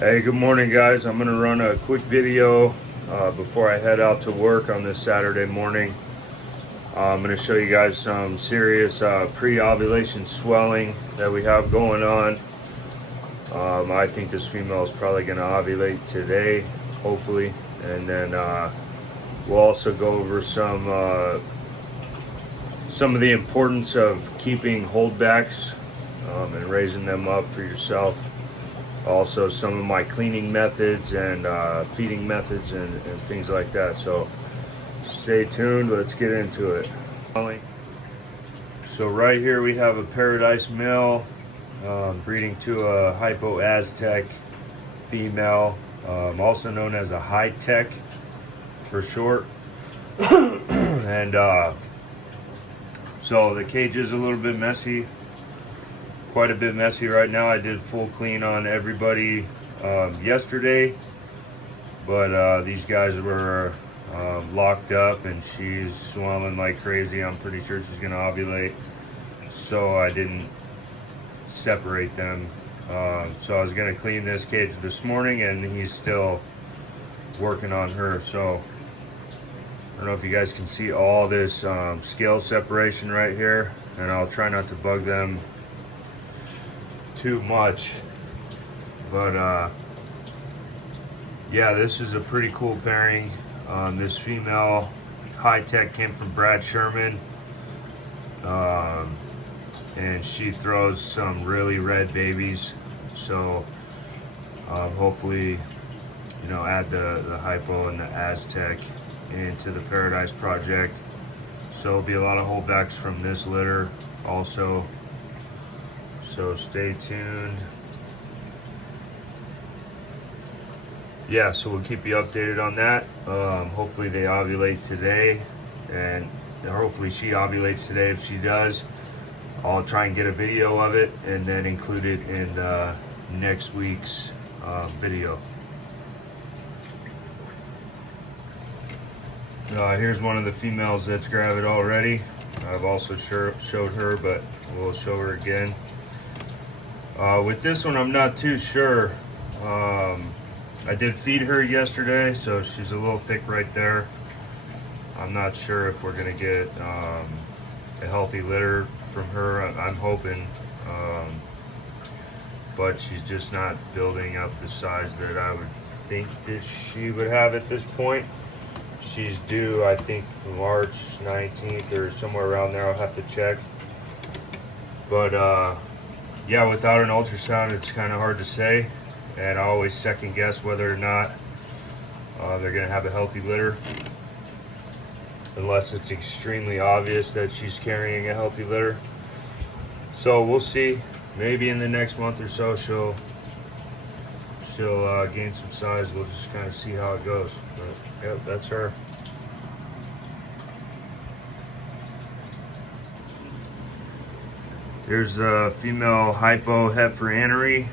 Hey, good morning guys. I'm gonna run a quick video before I head out to work on this Saturday morning. I'm gonna show you guys some serious pre-ovulation swelling that we have going on. I think this female is probably gonna ovulate today, hopefully, and then we'll also go over some of the importance of keeping holdbacks and raising them up for yourself. Also some of my cleaning methods and feeding methods and things like that. So stay tuned, let's get into it. So right here we have a paradise male breeding to a hypo-Aztec female, also known as a high-tech for short. And so the cage is a little bit messy, quite a bit messy right now. I did full clean on everybody yesterday, but these guys were locked up and she's swelling like crazy. I'm pretty sure she's gonna ovulate, so I didn't separate them. So I was gonna clean this cage this morning and he's still working on her. So I don't know if you guys can see all this scale separation right here, and I'll try not to bug them too much, but yeah, this is a pretty cool pairing. This female high-tech came from Brad Sherman, and she throws some really red babies, so hopefully, you know, add the hypo and the Aztec into the Paradise project. So there'll be a lot of holdbacks from this litter also, so stay tuned. Yeah, so we'll keep you updated on that. Hopefully they ovulate today, and hopefully she ovulates today. If she does, I'll try and get a video of it and then include it in next week's video. Here's one of the females that's gravid already. I've also showed her, but we'll show her again. With this one, I'm not too sure. I did feed her yesterday, so she's a little thick right there. I'm not sure if we're gonna get a healthy litter from her. I'm hoping, but she's just not building up the size that I would think that she would have at this point. She's due, I think, March 19th or somewhere around there. I'll have to check. But yeah, without an ultrasound, it's kind of hard to say, and I always second guess whether or not they're gonna have a healthy litter, unless it's extremely obvious that she's carrying a healthy litter. So we'll see. Maybe in the next month or so she'll gain some size. We'll just kind of see how it goes. But yep, that's her. Here's a female hypo-Heiferannery.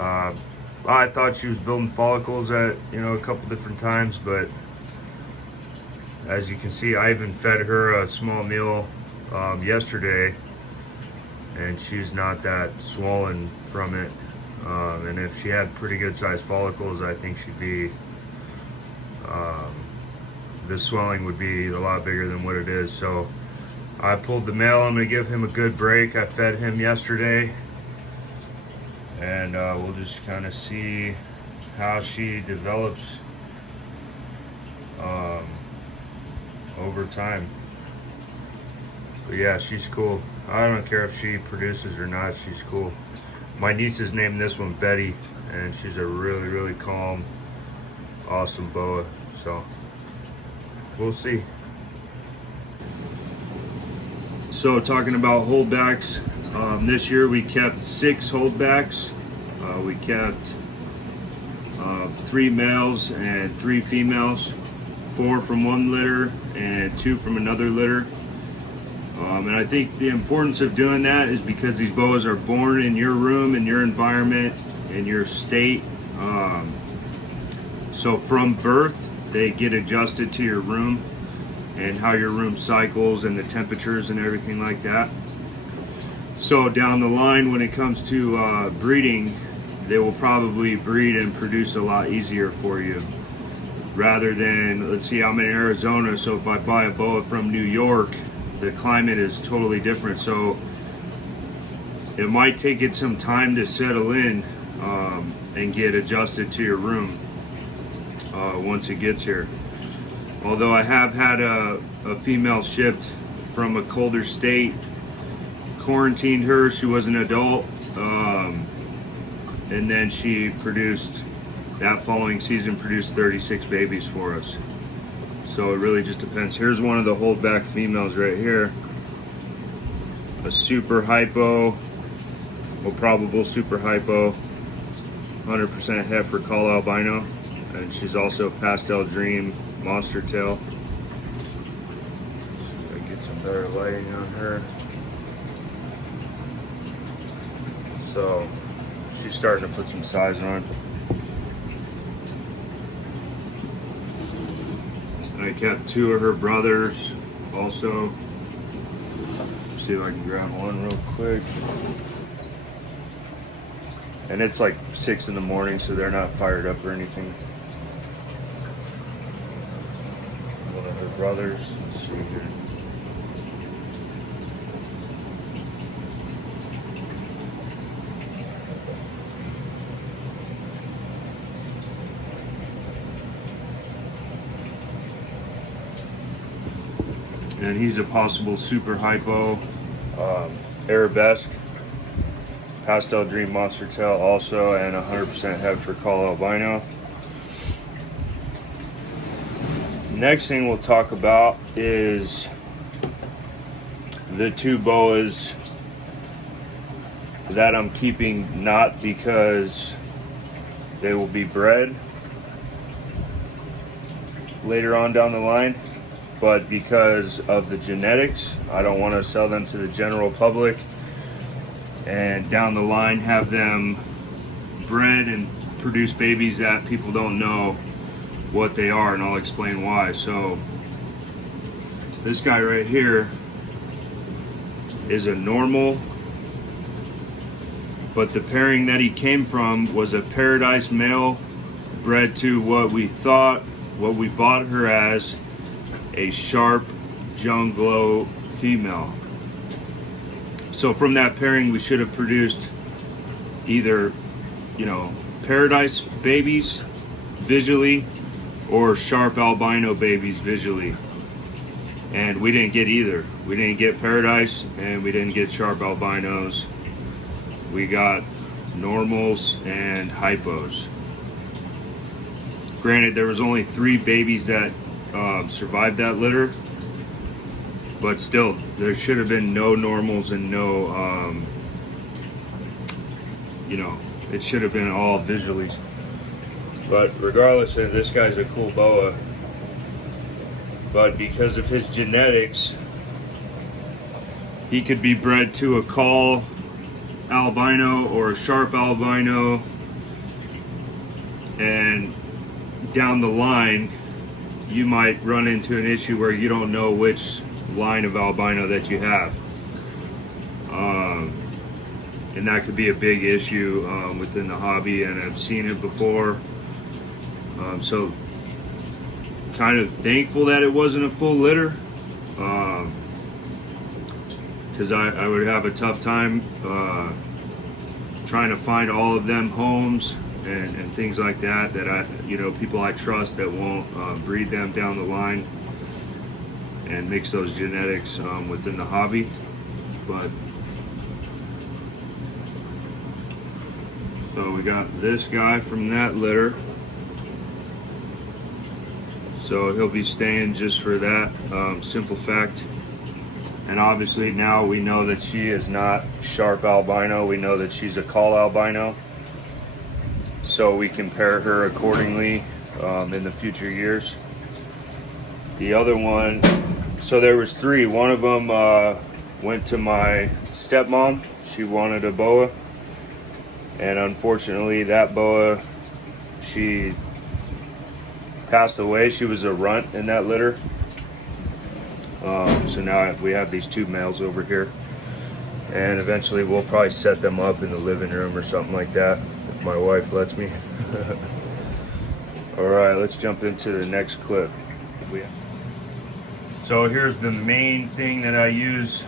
I thought she was building follicles at, you know, a couple different times, but as you can see, I even fed her a small meal yesterday, and she's not that swollen from it. And if she had pretty good sized follicles, I think she'd be, the swelling would be a lot bigger than what it is. So I pulled the male. I'm gonna give him a good break. I fed him yesterday, and we'll just kind of see how she develops over time. But yeah, she's cool. I don't care if she produces or not, she's cool. My nieces named this one Betty, and she's a really, really calm, awesome boa. So we'll see. So talking about holdbacks, this year we kept 6 holdbacks. We kept 3 males and 3 females, 4 from one litter and 2 from another litter. And I think the importance of doing that is because these boas are born in your room, in your environment, in your state. So from birth, they get adjusted to your room and how your room cycles and the temperatures and everything like that. So down the line, when it comes to breeding, they will probably breed and produce a lot easier for you. Rather than, let's see, I'm in Arizona, so if I buy a boa from New York, the climate is totally different. So it might take it some time to settle in and get adjusted to your room once it gets here. Although I have had a female shipped from a colder state, quarantined her, she was an adult, and then she produced, that following season, produced 36 babies for us. So it really just depends. Here's one of the holdback females right here. A super hypo, well, probable super hypo, 100% heifer call albino, and she's also pastel dream monster tail. Gotta get some better lighting on her. So she's starting to put some size on. And I kept 2 of her brothers also. See if I can grab one real quick. And it's like 6 in the morning, so they're not fired up or anything. One of her brothers. Let's see here. And he's a possible super hypo, arabesque, pastel dream monster tail also, and 100% heifer call albino. Next thing we'll talk about is the 2 boas that I'm keeping, not because they will be bred later on down the line, but because of the genetics. I don't want to sell them to the general public and down the line have them bred and produce babies that people don't know what they are, and I'll explain why. So this guy right here is a normal, but the pairing that he came from was a paradise male bred to what we bought her as, a sharp Junglo female. So from that pairing we should have produced either, you know, paradise babies visually or sharp albino babies visually, and we didn't get either. We didn't get paradise and we didn't get sharp albinos. We got normals and hypos. Granted, there was only 3 babies that survived that litter, but still there should have been no normals and no you know, it should have been all visually. But regardless, this guy's a cool boa, but because of his genetics he could be bred to a call albino or a sharp albino, and down the line you might run into an issue where you don't know which line of albino that you have, and that could be a big issue within the hobby, and I've seen it before. So kind of thankful that it wasn't a full litter, because I would have a tough time trying to find all of them homes and things like that, you know, people I trust that won't breed them down the line and mix those genetics within the hobby. But so we got this guy from that litter, so he'll be staying just for that simple fact. And obviously now we know that she is not sharp albino, we know that she's a call albino, so we can pair her accordingly in the future years. The other one, so there was 3. One of them went to my stepmom. She wanted a boa, and unfortunately that boa, she passed away. She was a runt in that litter. So now we have these 2 males over here, and eventually we'll probably set them up in the living room or something like that. my wife lets me. All right, let's jump into the next clip. So here's the main thing that I use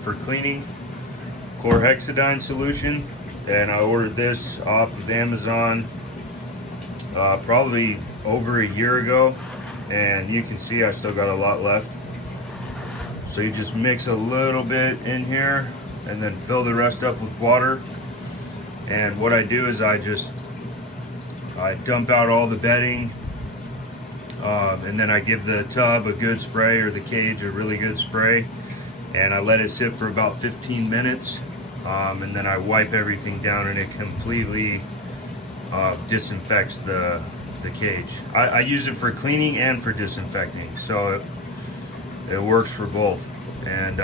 for cleaning: chlorhexidine solution. And I ordered this off of Amazon probably over a year ago, and you can see I still got a lot left. So you just mix a little bit in here and then fill the rest up with water. And what I do is I dump out all the bedding, and then I give the tub a good spray, or the cage a really good spray, and I let it sit for about 15 minutes, and then I wipe everything down, and it completely disinfects the cage. I use it for cleaning and for disinfecting, so it works for both. And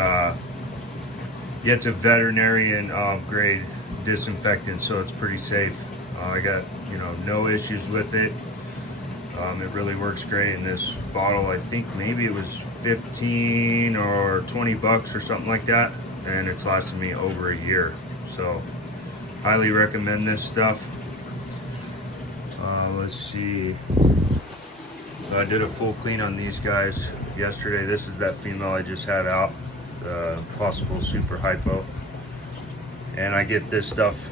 yeah, it's a veterinarian grade disinfectant, so it's pretty safe. I got, no issues with it. It really works great. In this bottle, I think maybe it was 15 or 20 bucks or something like that, and it's lasted me over a year. So highly recommend this stuff. Let's see. So I did a full clean on these guys yesterday. This is that female I just had out, the possible super hypo. And I get this stuff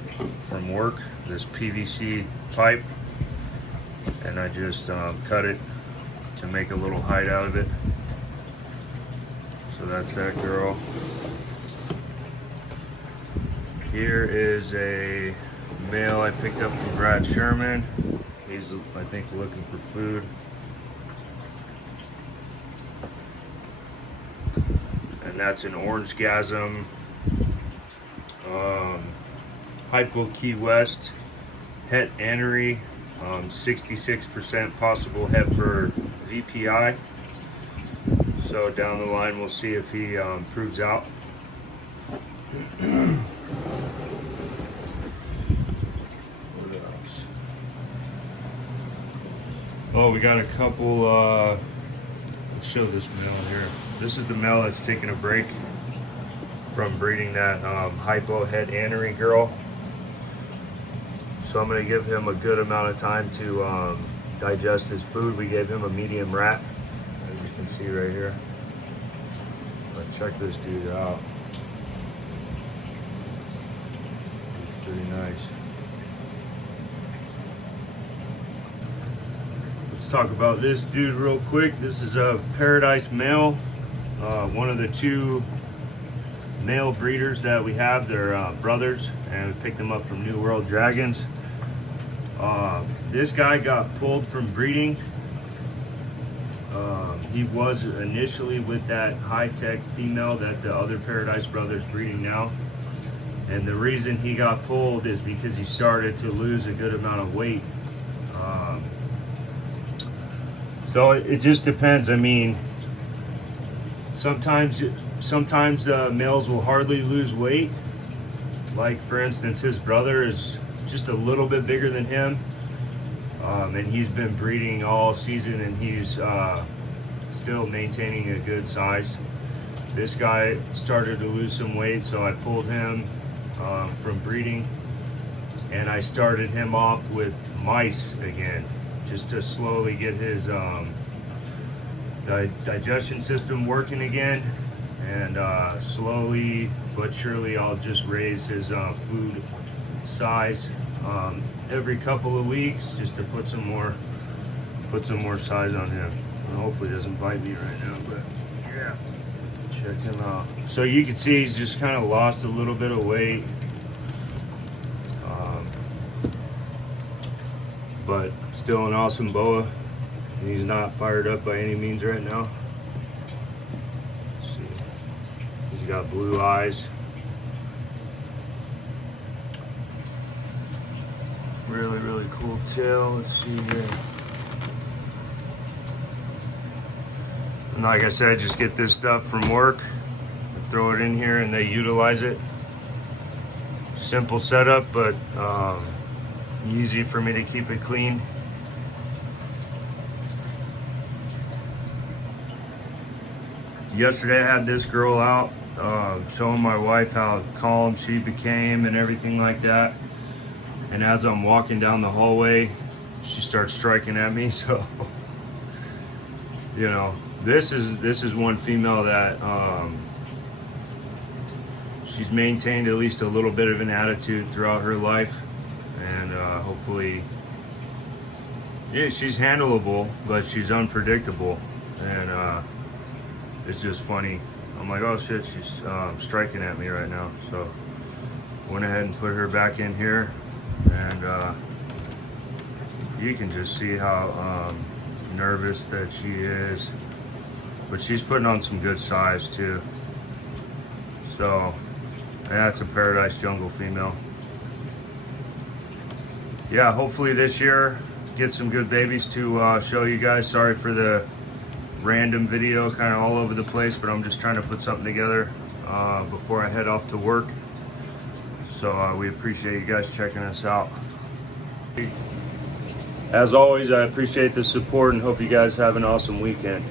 from work, this PVC pipe, and I just cut it to make a little hide out of it. So that's that girl. Here is a male I picked up from Brad Sherman. He's, I think, looking for food. And that's an Orangegasm Hypo Key West Het Anery, 66% possible het for VPI. So down the line we'll see if he proves out. What else? Oh, we got a couple, let's show this male here. This is the male that's taking a break from breeding that hypo Het Anery girl. So I'm going to give him a good amount of time to digest his food. We gave him a medium rat, as you can see right here. But check this dude out. He's pretty nice. Let's talk about this dude real quick. This is a Paradise male, one of the two male breeders that we have. They're brothers, and we picked them up from New World Dragons. This guy got pulled from breeding. He was initially with that high-tech female that the other Paradise brothers breeding now, and the reason he got pulled is because he started to lose a good amount of weight. So it just depends. I mean, sometimes males will hardly lose weight. Like, for instance, his brother is just a little bit bigger than him, and he's been breeding all season, and he's still maintaining a good size. This guy started to lose some weight, so I pulled him from breeding, and I started him off with mice again, just to slowly get his digestion system working again, and slowly but surely I'll just raise his food size every couple of weeks, just to put some more size on him. And hopefully he doesn't bite me right now, but yeah, check him out. So you can see he's just kind of lost a little bit of weight, but still an awesome boa. He's not fired up by any means right now. Let's see. He's got blue eyes. Really, really cool tail. Let's see here. And like I said, just get this stuff from work, throw it in here, and they utilize it. Simple setup, but easy for me to keep it clean. Yesterday I had this girl out, showing my wife how calm she became and everything like that. and as I'm walking down the hallway, she starts striking at me. So, you know, this is one female that she's maintained at least a little bit of an attitude throughout her life, and hopefully, yeah, she's handleable, but she's unpredictable, and it's just funny. I'm like, oh shit, she's striking at me right now. So went ahead and put her back in here, and you can just see how nervous that she is, but she's putting on some good size too. So yeah, it's a Paradise Jungle female. Yeah, hopefully this year get some good babies to show you guys. Sorry for the random video, kind of all over the place, but I'm just trying to put something together before I head off to work. So we appreciate you guys checking us out. As always, I appreciate the support and hope you guys have an awesome weekend.